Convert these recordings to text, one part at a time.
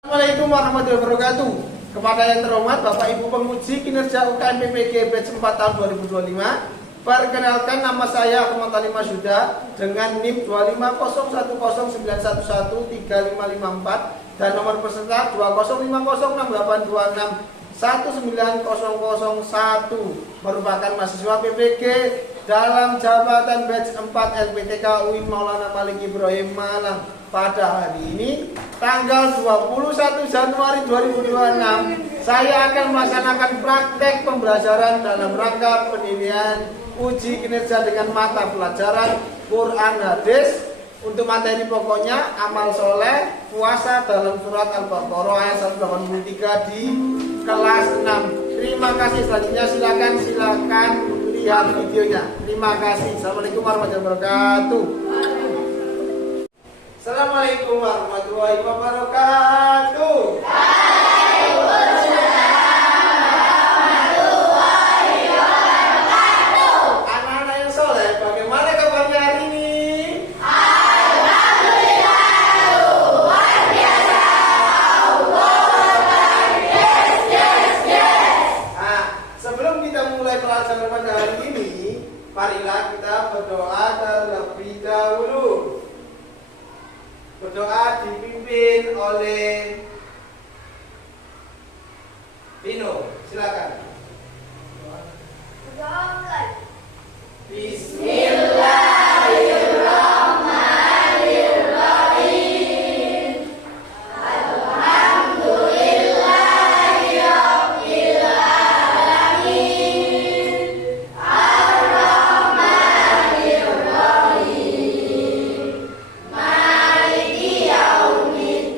Assalamualaikum warahmatullahi wabarakatuh. Kepada yang terhormat Bapak Ibu penguji kinerja UKM PPG batch 4 tahun 2025. Perkenalkan, nama saya Ahmad Ali Mashuda dengan NIM 2501091135554 dan nomor peserta 2050826190001 merupakan mahasiswa PPG dalam jabatan batch 4 LPTK UIN Maulana Malik Ibrahim Malang. Pada hari ini tanggal 21 Januari 2026 saya akan melaksanakan praktek pembelajaran dalam rangka penilaian uji kinerja dengan mata pelajaran Quran Hadis. Untuk materi pokoknya amal soleh, puasa dalam surat Al-Baqarah ayat 183 di kelas 6. Terima kasih. Selanjutnya silakan lihat videonya. Terima kasih. Assalamualaikum warahmatullahi wabarakatuh. Assalamualaikum warahmatullahi wabarakatuh. Anak-anak yang soleh, bagaimana kabarnya hari ini? Sebelum kita mulai pelajaran pada hari ini, marilah kita berdoa terlebih dahulu. Berdoa dipimpin oleh Vino. Silakan. Bismillahirrahmanirrahim. Alhamdulillahirabbil alamin. Ar-Rahmanir-Rahim. Maliki yaumiddin.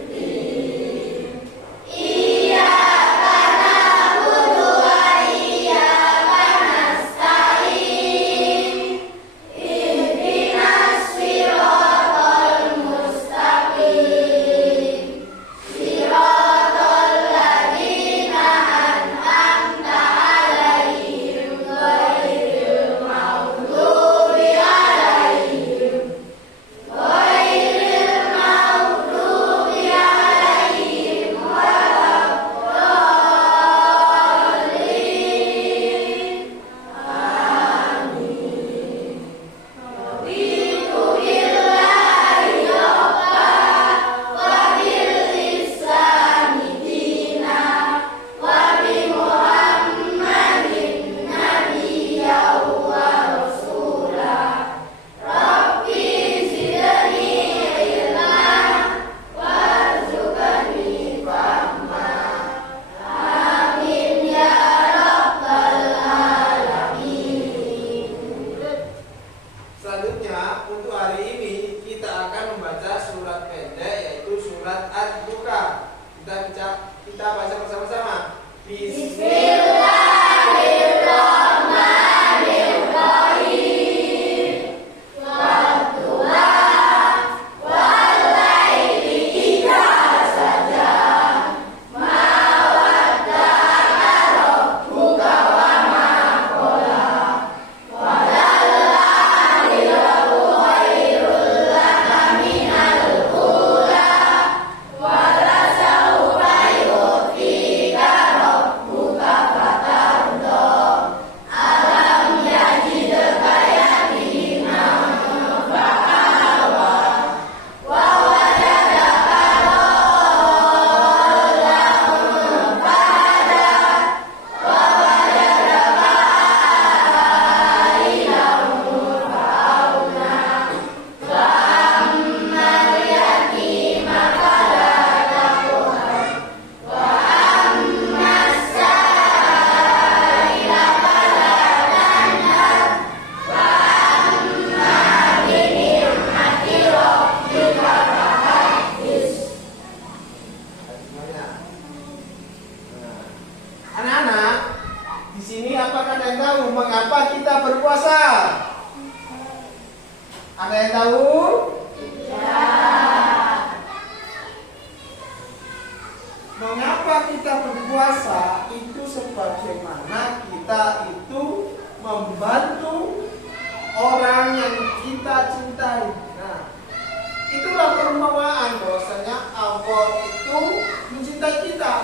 bahwasanya Allah itu mencintai kita.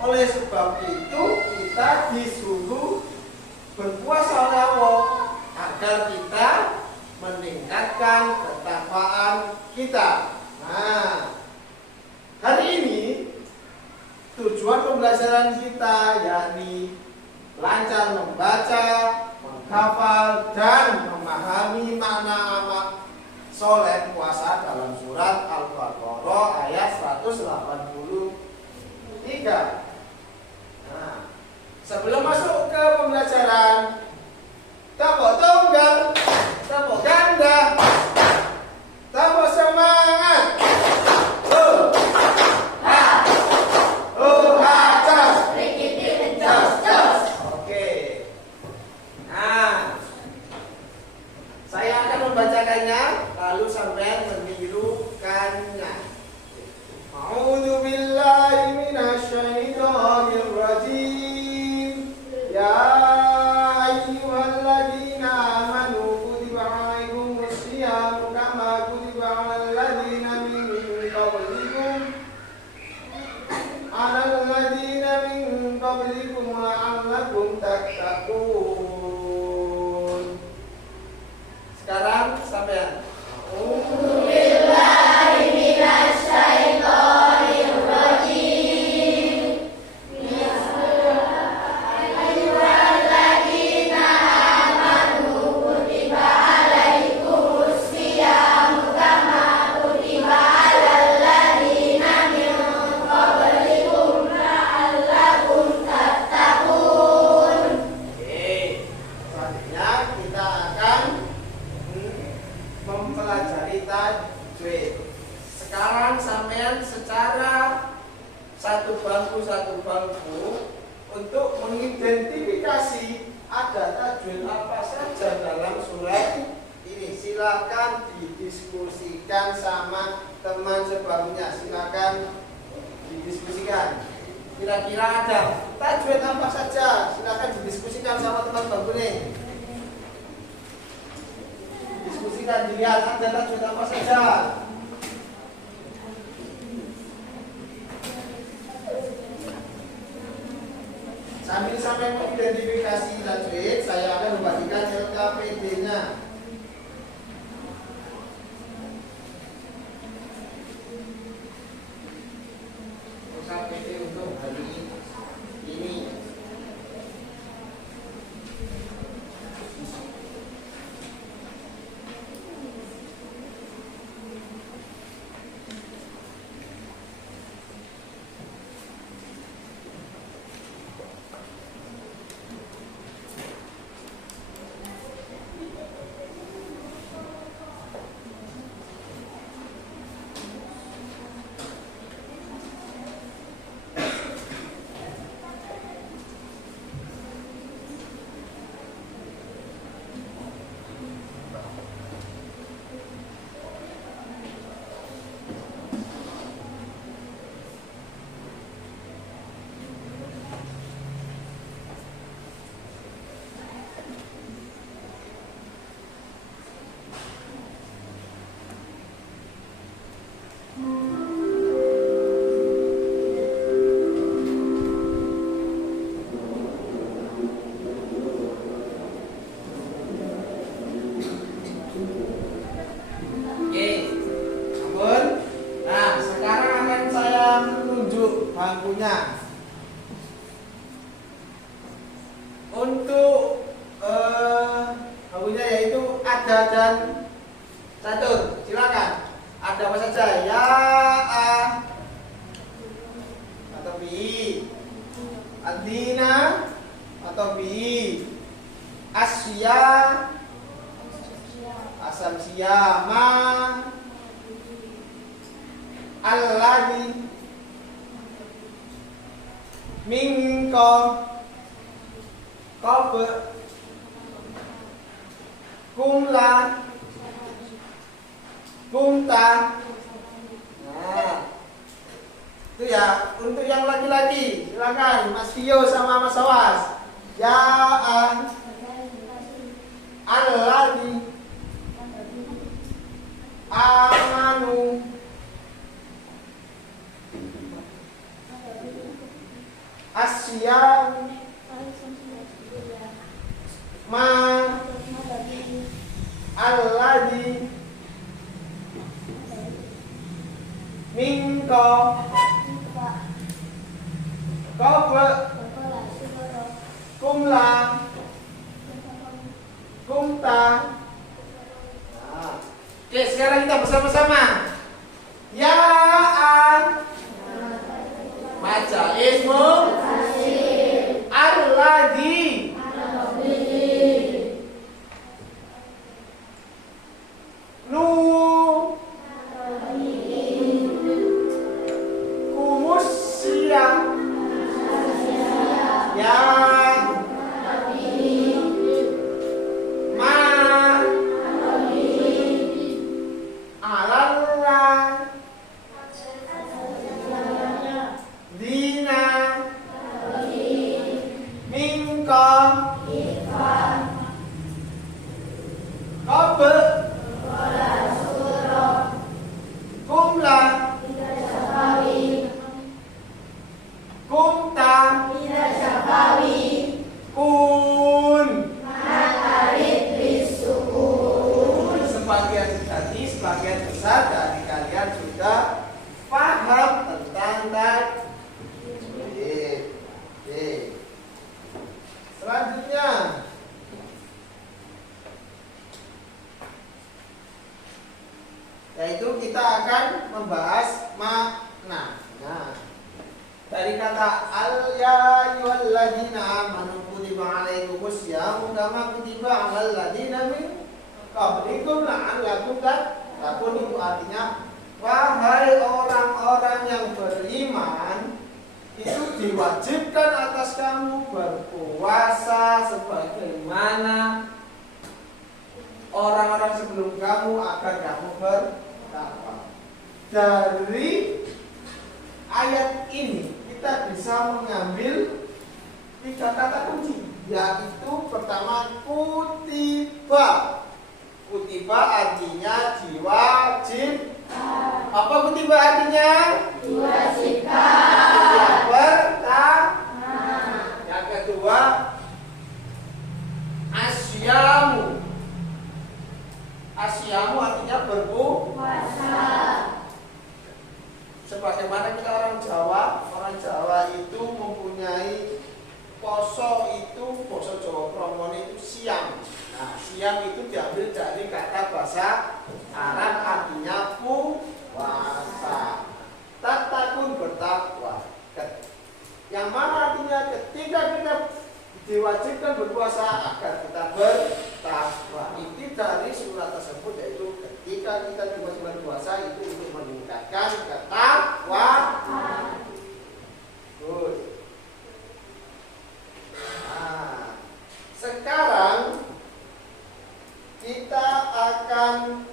Oleh sebab itu kita disuruh berpuasa oleh Allah agar kita meningkatkan ketakwaan kita. Nah, hari ini tujuan pembelajaran kita yakni lancar membaca, menghafal, dan memahami makna amal soleh puasa dalam surat Al-Baqarah ayat 183. Nah, sebelum masuk ke pembelajaran, tepuk tunggal, tepuk ganda, tepuk semangat. Oke. Nah, saya akan membacakannya, lalu sampai menirukannya. A'udzu billahi minasyaitonir rajim. Ya ayyuhalladzina amanu kutiba 'alaikumus shiyam kama kutiba 'alal ladzina min qablikum la'allakum tattaqun. Sekarang sampean. Satu bangku untuk mengidentifikasi ada tajwid apa saja dalam surat ini. Silakan didiskusikan sama teman sebelumnya. Silakan didiskusikan. Kira-kira ada tajwid apa saja? Silakan didiskusikan sama teman bangku nih. Diskusikan, dilihat ada tajwid apa saja. Sambil sampai mengidentifikasi tajwid, saya akan membagikan LKPD-nya. LKPD untuk hari ini. Bangkunya untuk bangkunya yaitu ada dan catur. Silakan. Ada apa saja? Ya, a atau bi, adina atau bi, asya, asam siyama, alladhi, mingko, kobe, kumla, kumta. Nah, itu ya. Untuk yang laki-laki, silakan Mas Vio sama Mas Awas. Ya, alladhi, amanu, Asyam ma alladhi minka qabla kumla kumta. Nah, oke, sekarang kita bersama-sama. Ya'an baca ismu alladhi nu kumusya ya ma alalla dina minka qabl kumla kumta kun. Sebagian besar dari kalian sudah paham tentang tajwid. Selanjutnya yaitu kita akan membahas makna. Nah, dari kata ya ayyuhalladzina amanu kutiba alaikumus syamu kama kutiba alal ladzina min qablikum la'allakum tattaqun. Itu artinya wahai orang-orang yang beriman, itu diwajibkan atas kamu berpuasa sebagaimana orang-orang sebelum kamu agar kamu bertakwa. Dari ayat ini kita bisa mengambil 3 kata kunci, yaitu pertama kutiba. Kutiba artinya diwajib. Apa kutiba artinya? Diwajibkan. Pertama. Yang kedua asyamu. Asyamu artinya berpuasa. Sebagaimana kita orang Jawa itu mempunyai poso Jawa Kromone itu siam. Nah, siam itu diambil dari kata bahasa Arab artinya puasa. Tatakun bertakwa. Yang mana artinya ketika kita diwajibkan berpuasa agar kita bertakwa. Inti dari surat tersebut yaitu ketika kita diwajibkan berpuasa itu untuk meningkatkan ketakwaan. Good. Nah, sekarang kita akan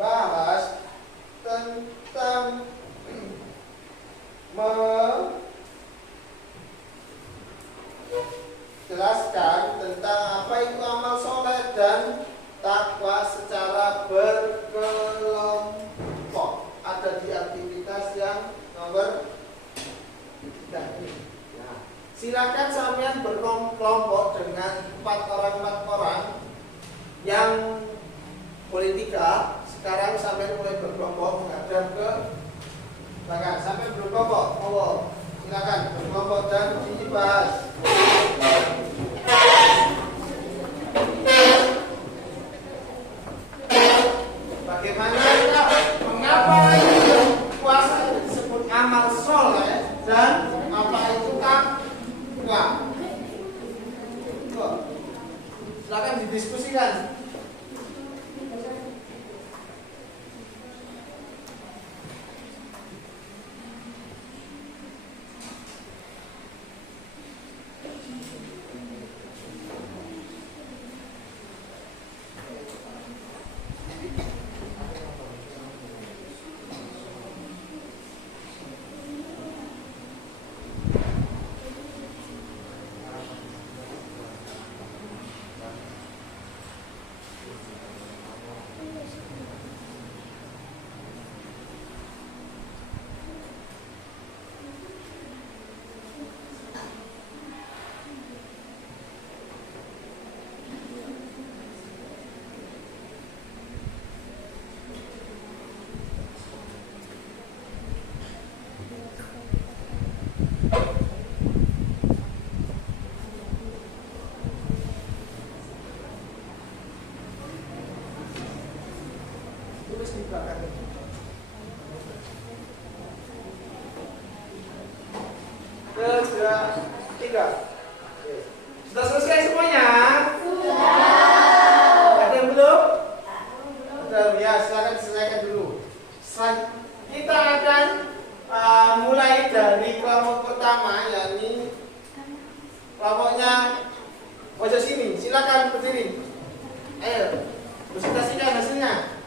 membahas tentang menjelaskan tentang apa itu amal soleh dan takwa secara berkelompok. Ada di aktivitas yang nomor 3 ini. Nah, silakan sampean berkelompok dengan 4 orang yang boleh 3. Sekarang sampean mulai berkelompok menghadap ke belakang. Sampai berkelompok, silakan berkelompok dan dibahas. Bagaimana mengapa puasa itu disebut amal soleh dan apa itu takwa? Silakan didiskusikan. di belakang. Kedua, tiga. Oke. Sudah selesai semuanya? Sudah. Ada yang belum? Belum. Ya, silakan diselesaikan dulu. Kita akan mulai dari kelompok pertama, yakni kelompoknya pojok sini. Silakan berdiri. Ayo, presentasikan hasilnya.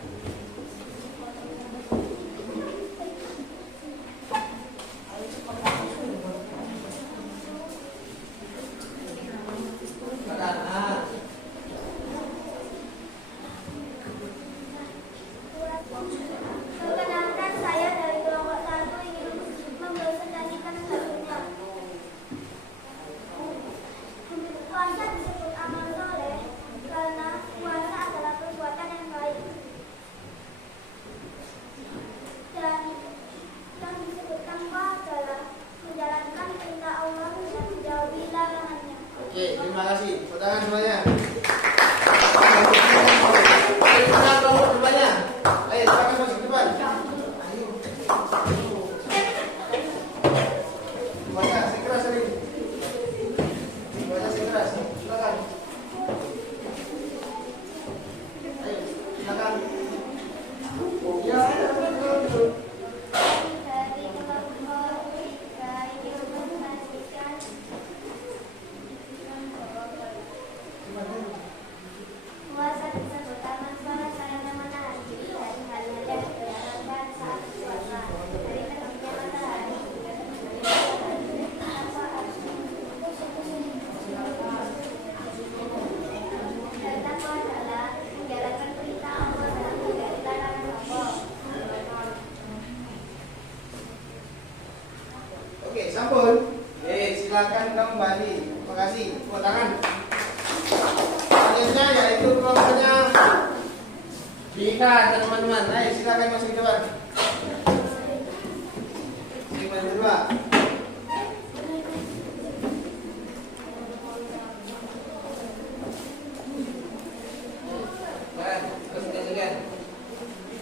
Perkenalkan, saya dari kelompok 1 ingin mempresentasikan hasilnya. Puasa disebut amal soleh karena puasa adalah perbuatan yang baik. Dan yang disebut takwa adalah menjalankan perintah Allah dan menjauhi larangannya. Oke, terima kasih. Tangan semuanya. Ayo, tangan kelompok depannya. Ayo, silakan masuk ke depan. Ayo. Semuanya, segera sering. Semuanya segera, silakan. Ayo, silakan. Ya, betul. Dari kelompok 3 ingin mempresentasikan puasa disebut amal soleh karena menahan diri dari hal-hal yang dilarangkan saat puasa. Dari terbitnya matahari hingga terbenamnya matahari tanpa dan takwa adalah menjalankan perintah Allah dan menghindari larangan Allah. Oke, sampun. Silakan kembali. Terima kasih. Tepuk tangan. Selanjutnya yaitu kelompoknya Dika dan teman-teman. Ayo, silakan masuk ke depan. Segmen kedua.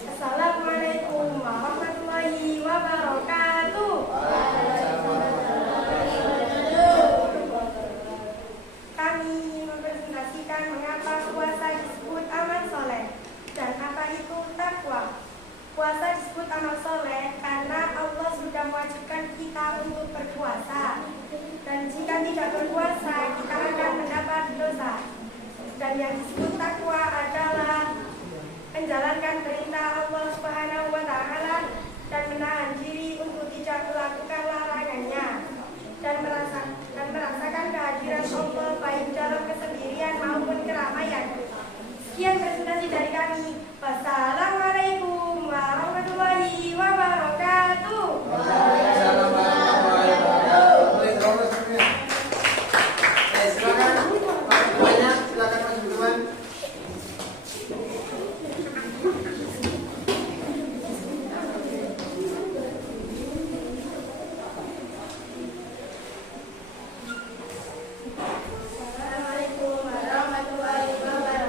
Assalamualaikum warahmatullahi wabarakatuh. Kami mempresentasikan mengapa puasa disebut amal soleh dan apa itu takwa. Puasa disebut amal soleh karena Allah sudah mewajibkan kita untuk berpuasa. Dan jika tidak berpuasa, kita akan mendapat dosa. Dan yang disebut takwa adalah menjalankan perintah Allah Subhanahu wa Ta'ala dan menahan diri untuk tidak melakukan larangannya dan merasakan kehadiran Allah baik dalam kesendirian maupun keramaian. Sekian presentasi dari kami. Wassalamualaikum warahmatullahi wabarakatuh. Assalamualaikum warahmatullahi wabarakatuh.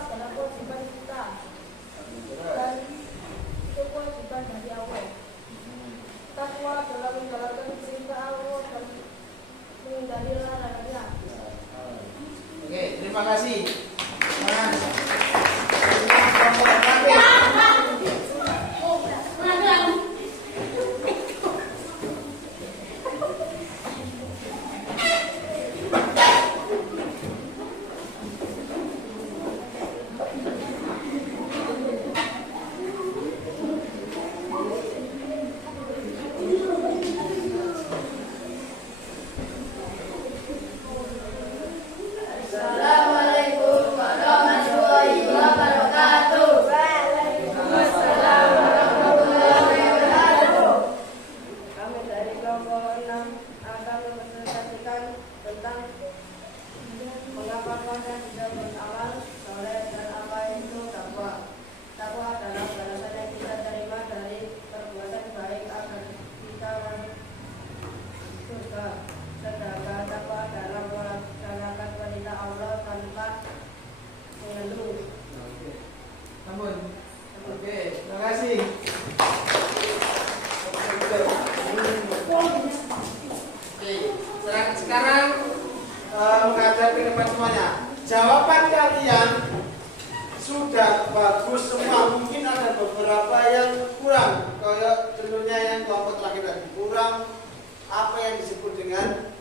adalah kewajiban kita dan itu kewajiban dari Allah. Takwa adalah menjalankan perintah Allah dan menghindari larangannya. Oke, terima kasih. Nah, Assalamualaikum warahmatullahi wabarakatuh. Waalaikumsalam warahmatullahi wabarakatuh. Kami dari kelompok 6 akan mempresentasikan tentang mengapa puasa tidak beramal soleh dan apa itu takwa. Takwa adalah balasan yang kita terima dari perbuatan baik agar kita masuk surga. Sedangkan takwa adalah melaksanakan perintah Allah tanpa mengeluh. Ampun. Oke, terima kasih. Oke, sekarang menghadap ke depan semuanya. Jawaban kalian sudah bagus semua. Mungkin ada beberapa yang kurang. Kayak contohnya yang kelompok terakhir tadi kurang. Apa yang disebut dengan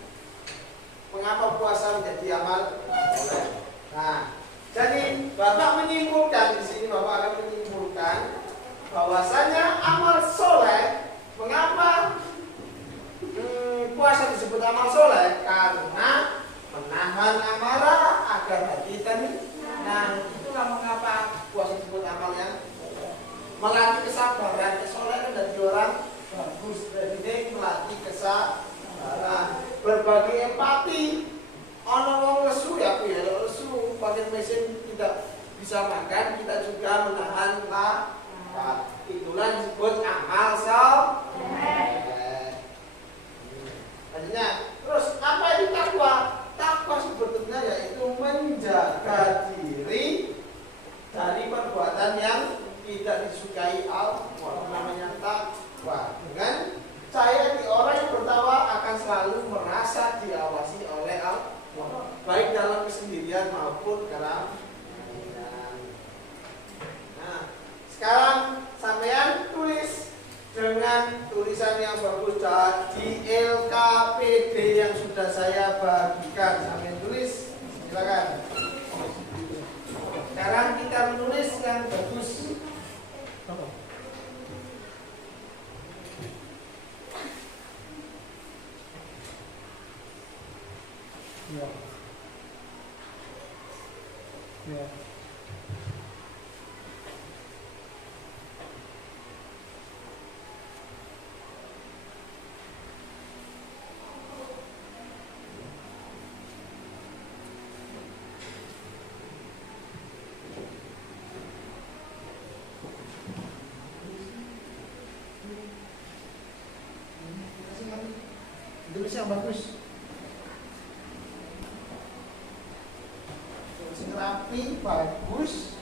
mengapa puasa menjadi amal soleh. Nah, jadi Bapak menyimpulkan di sini, Bapak akan menyimpulkan bahwasanya amal soleh, mengapa puasa disebut amal soleh? Karena menahan amarah agar hati tenang. Nah, itulah mengapa puasa disebut amal yang melatih kesabaran. Kesolehan dari orang bagus, dan ini melatih kesabaran, berbagi empati. Ono wong lesu ya, aku ya lesu, pakai mesin tidak bisa makan, kita juga menahan lapar. Itulah disebut amal soleh. Artinya, terus apa itu takwa? Takwa sebetulnya yaitu menjaga diri dari perbuatan yang tidak disukai Allah. Namanya takwa. Dengan saya di orang yang bertakwa akan selalu merasa diawasi oleh Allah, baik dalam kesendirian maupun dalam. Nah, sekarang sampean tulis dengan tulisan yang bagus di LKPD yang sudah saya bagikan. Sampean tulis, silakan. Sekarang kita menulis yang bagus. Ya. Ya. Tulis yang bagus. Rapi, bagus.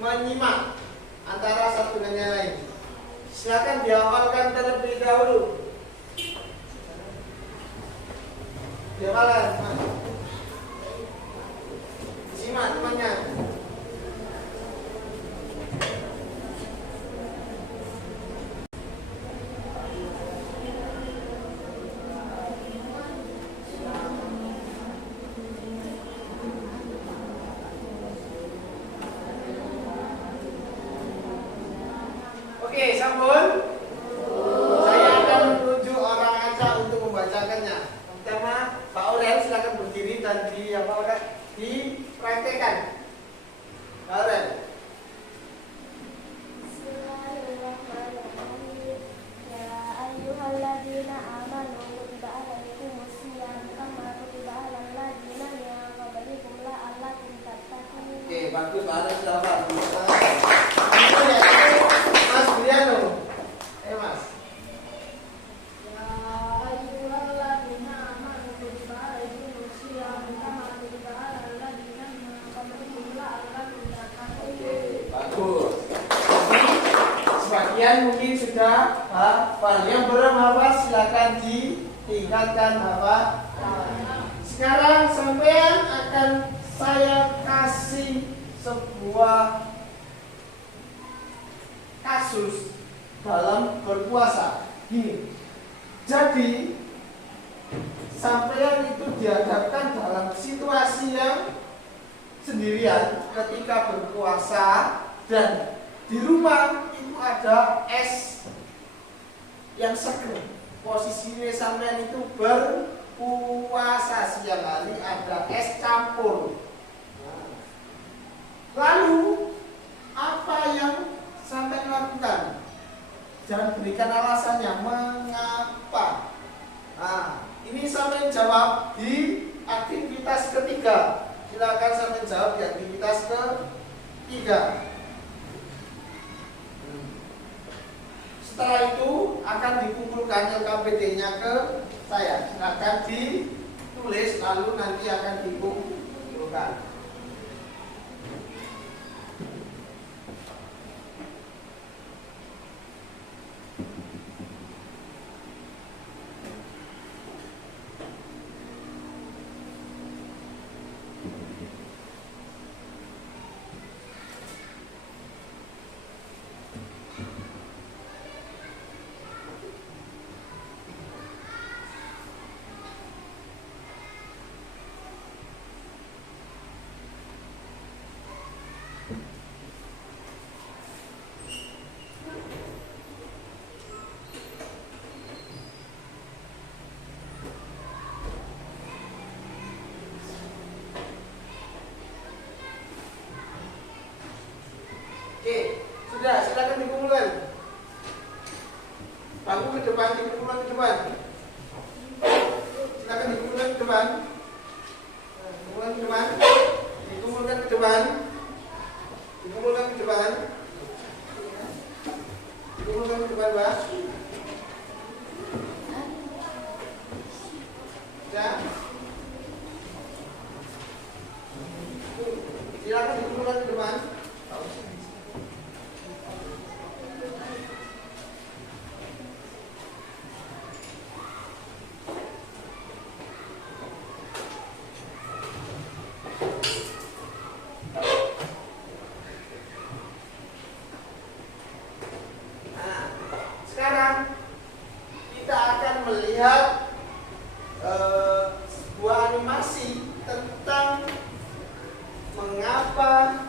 menyimak antara satu dengan yang lain. Silakan dihafalkan terlebih dahulu. Dihafalkan, simak temannya. Oke, sampun. Saya akan menunjuk orang aja untuk membacakannya. Pertama, Pak Aurel silakan berdiri dan dipraktekkan. Pak Aurel. Bismillahirrahmanirrahim. Ya ayyuhalladzina amanu kutiba alaikumus syiyam kama kutiba alal ladzina min qablikum la'allakum tattaqun. Oke, bagus Pak Aurel sudah hafal. Mas Briano. Mas. Ya ayyuhalladzina amanu kutiba alaikumus syiyam kama kutiba alal ladzina min qablikum la'allakum tattaqun. Oke, bagus. Sebagian mungkin sudah hafal. Yang belum hafal silakan ditingkatkan hafal. Sekarang sampean akan saya kasih sebuah kasus dalam berpuasa. Gini. Jadi sampean itu dihadapkan dalam situasi yang sendirian ketika berpuasa dan di rumah itu ada es yang seger. Posisinya sampean itu berpuasa siang hari ada es campur. Lalu apa yang sampean lakukan? Jangan berikan alasannya mengapa. Nah, ini sampean jawab di aktivitas ketiga. Silakan sampean jawab di aktivitas ketiga. Setelah itu akan dikumpulkan LKPD-nya ke saya. Silakan ditulis lalu nanti akan dikumpulkan. Oke, sudah, silakan dikumpulkan. Panggung ke depan, dikumpulkan ke depan. Silakan dikumpulkan ke depan. Dikumpulkan ke depan. Dikumpulkan ke depan. Dikumpulkan ke depan. Dikumpulkan ke depan, Pak. Ya. Silakan dikumpulkan ke depan. Sekarang kita akan melihat sebuah animasi tentang mengapa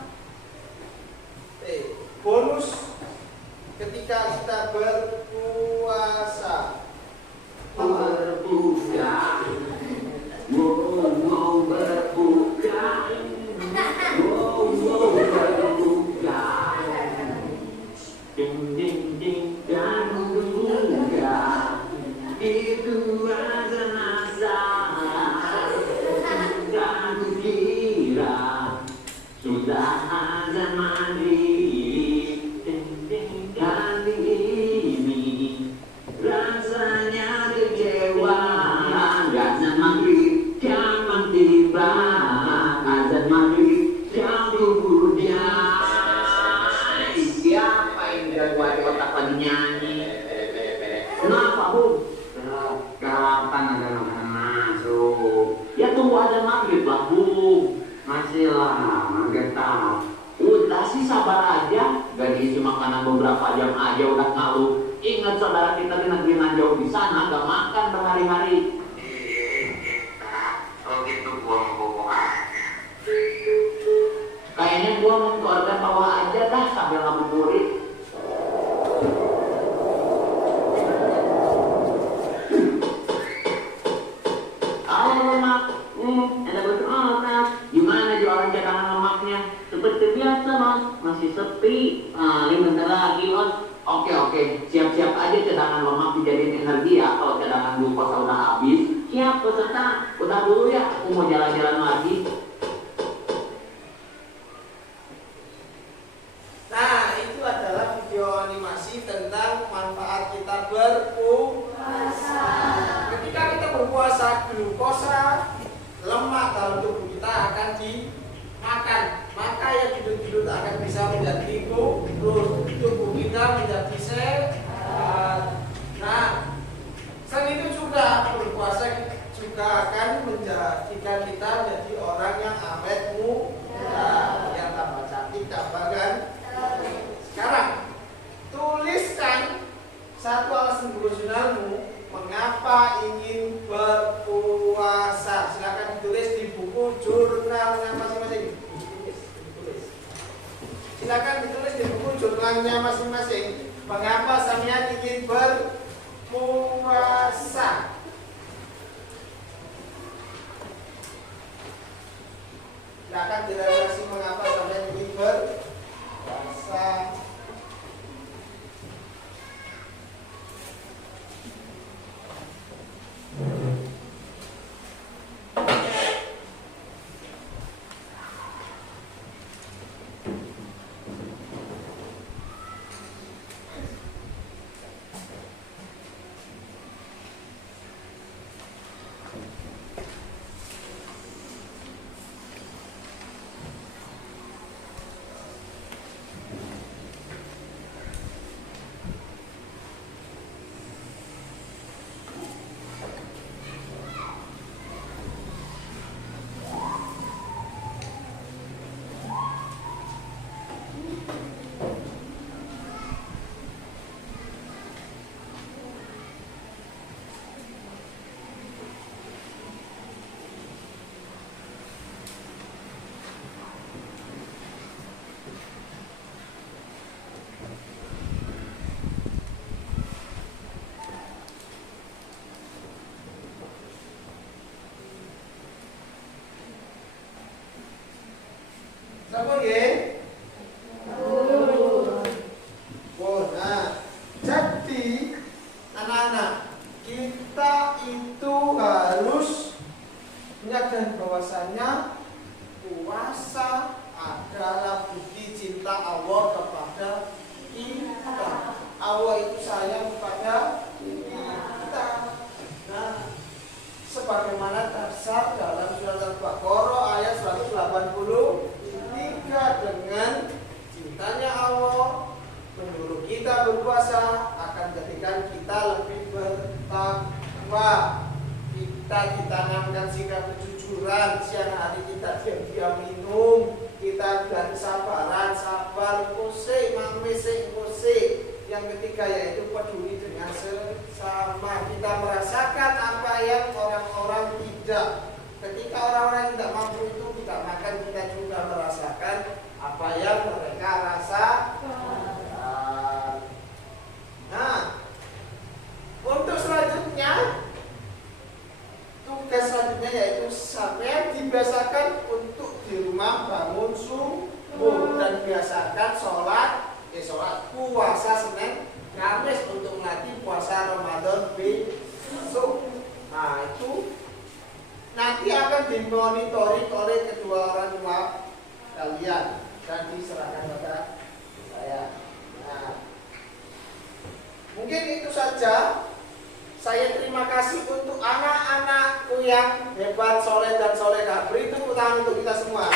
bonus ketika kita berpuasa. Berbuka, mau berbuka, mau berbuka, ding ding ding dan buka, itu rasa nasa, dan kira sudah azan maghrib, ding ding kali ini. Rasanya kecewa, azan maghrib kapan tiba, azan maghrib jam 2 jam. Udah sih sabar aja, gak diisi makanan beberapa jam aja udah ngeluh. Ingat saudara kita di negeri nan jauh di sana gak makan berhari-hari. Kalau gitu gua mau bohong aja. Kayaknya gua mau ke organ bawah aja dah sambil ngabuburit. Halo lemak, ada betul orang. Gimana jualan cadangan lemaknya? Seperti biasa mas, masih sepi. Ini bentar lagi mas. Oke, siap-siap aja cadangan lemak dijadiin energi ya. Kalau cadangan glukosa udah habis, siap peserta. Udah dulu ya, aku mau jalan-jalan lagi. Nah, itu adalah video animasi tentang manfaat kita berpuasa. Ketika kita berpuasa, glukosa, lemak dalam tubuh kita akan dimakan. Maka yang hidup-hidup akan bisa menjadi kurus, tubuh kita menjadi sehat. Nah, selain itu juga berpuasa juga akan menjadikan kita menjadi orang yang awet muda, yang tambah cantik, tambah ganteng. Sekarang tuliskan satu alasan devosionalmu mengapa ingin berpuasa. Silakan ditulis di buku jurnalnya masing-masing. Silakan ditulis di buku jurnalnya masing-masing. Mengapa sampean ingin berpuasa? Silakan diredaksi mengapa sampean ingin berpuasa. Sampun nggih? Nah, jadi anak-anak, kita itu harus menyadari bahwasannya puasa adalah bukti cinta Allah kepada kita. Allah itu sayang kepada kita. Nah, sebagaimana dasar dalam surat Al-Baqarah ayat 183, dengan cintanya Allah menyuruh kita berpuasa akan menjadikan kita lebih bertakwa. Kita ditanamkan sikap kejujuran, siang hari kita diam-diam minum, kita dari sabaran, sabar, kose, mangmese, kose. Yang ketiga yaitu peduli dengan sesama. Kita merasakan apa yang orang-orang tidak. Ketika orang-orang yang tidak mampu itu tidak makan, kita juga merasakan apa yang mereka rasakan. Nah, untuk selanjutnya, tugas selanjutnya yaitu sampai dibiasakan untuk di rumah bangun subuh dan biasakan sholat puasa Senin Kamis untuk melatih puasa Ramadan besok. Nah, itu nanti akan dimonitori oleh kedua orang tua kalian dan diserahkan kepada saya. Nah, mungkin itu saja. Saya terima kasih untuk anak-anakku yang hebat, soleh dan solehah. Beri tepuk tangan untuk kita semua.